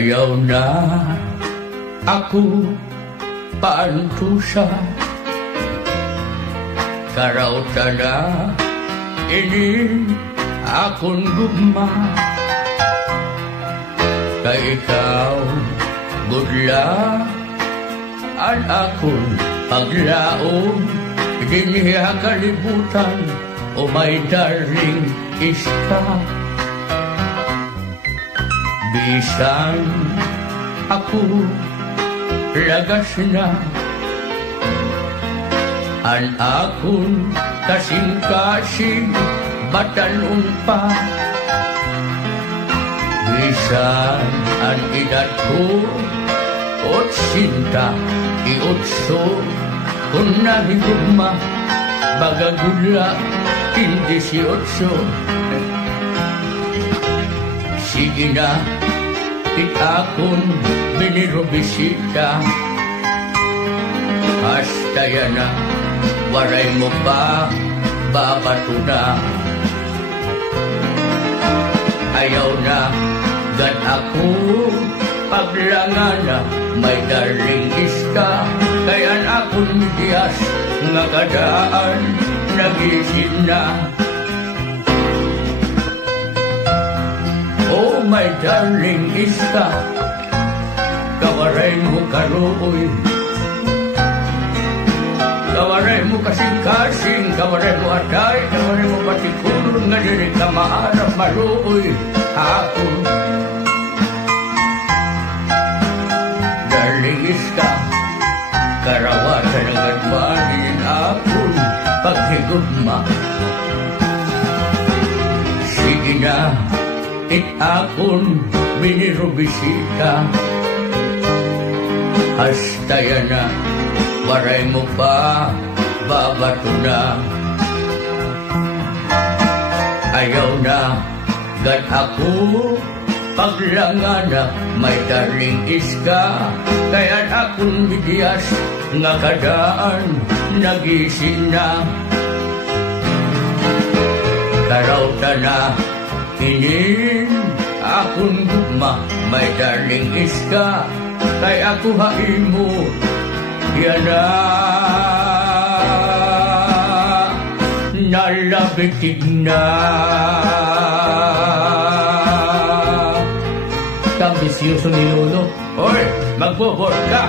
Ayaw na ako paantusa, karauta na ini akong gugma. Kay ikaw gudla ang akong paglaom, diniya kalibutan o my darling iska. Bisan ako lagas na ang akong kasing-kasing batanon pa. Bisan ang edad ko 88 kung nahigugma bagagula 18. Sige na akong binirobisita, hasta yan na waray mo pa babato na. Ayaw na gan ako paglangana, may darling iska, kayan akong diyas nga kadaan nagising na. Oh my darling iska, kawaray mo karoy, kawaray mo kasing-kasing, kawaray mo atay, kawaray mo patikulong nga diri ka maarap maroy ako. Darling iska, karawatan ang admanin akong paghigugma. Sige na akong binirobisita, hasta yan na waray mo pa babato na. Ayaw na gan ako paglangana, may darling iska, kayan akong bidiyas nga kadaan nagising na. Karauta na inin akong gugma, my darling iska, kay ako hain mo yan na nalabitig na. Kambisyoso ni Lolo. Hoy, magbobor ka!